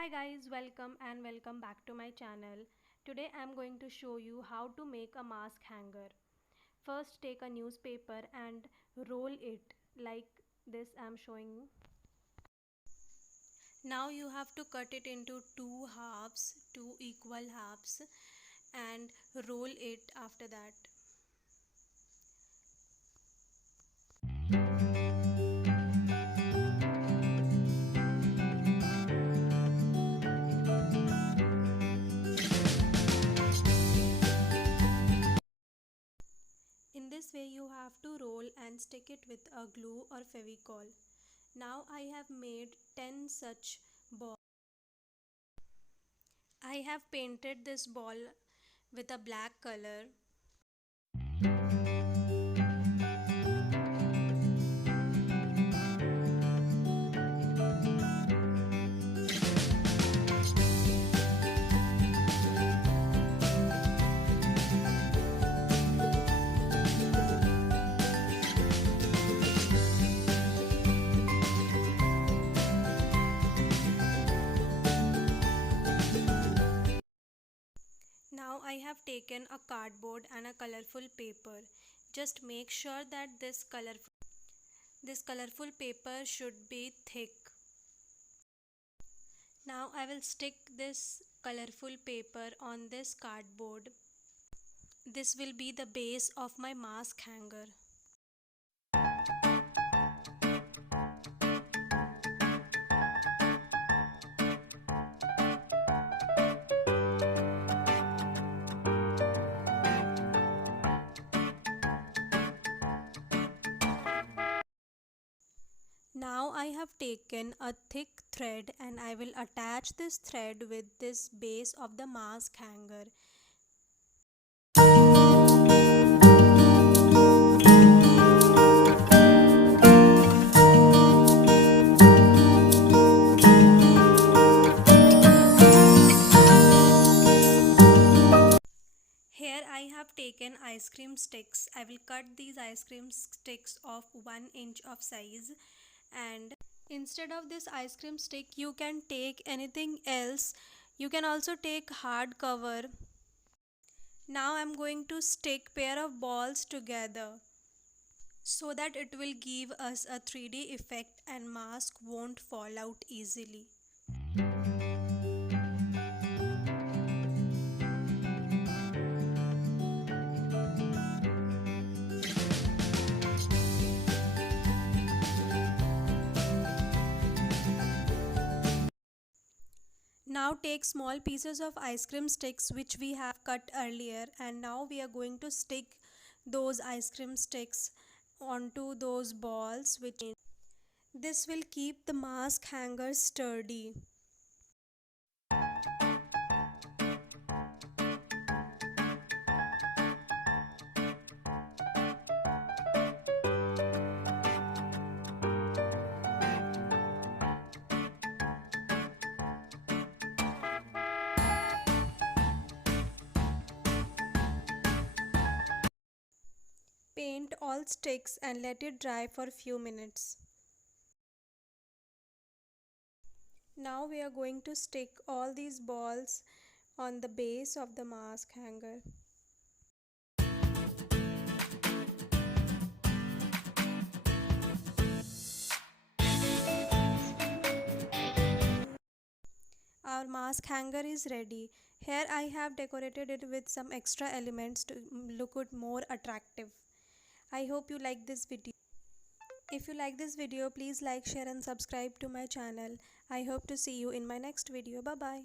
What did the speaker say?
Hi guys, welcome back to my channel. Today I am going to show you how to make a mask hanger. First take a newspaper and roll it like this I am showing you. Now you have to cut it into two equal halves and roll it after that. In this way you have to roll and stick it with a glue or fevicol. Now I have made 10 such balls. I have painted this ball with a black color. Now I have taken a cardboard and a colorful paper. Just make sure that this colorful paper should be thick. Now I will stick this colorful paper on this cardboard. This will be the base of my mask hanger. Now I have taken a thick thread and I will attach this thread with this base of the mask hanger. Here I have taken ice cream sticks. I will cut these ice cream sticks of 1 inch of size, and instead of this ice cream stick you can take anything else. You can also take hard cover. Now I am going to stick pair of balls together so that it will give us a 3D effect and mask won't fall out easily. Now take small pieces of ice cream sticks which we have cut earlier, and now we are going to stick those ice cream sticks onto those balls, which this will keep the mask hanger sturdy. Paint all sticks and let it dry for a few minutes. Now we are going to stick all these balls on the base of the mask hanger. Our mask hanger is ready. Here I have decorated it with some extra elements to look it more attractive. I hope you like this video. If you like this video, please like, share and subscribe to my channel. I hope to see you in my next video. Bye bye.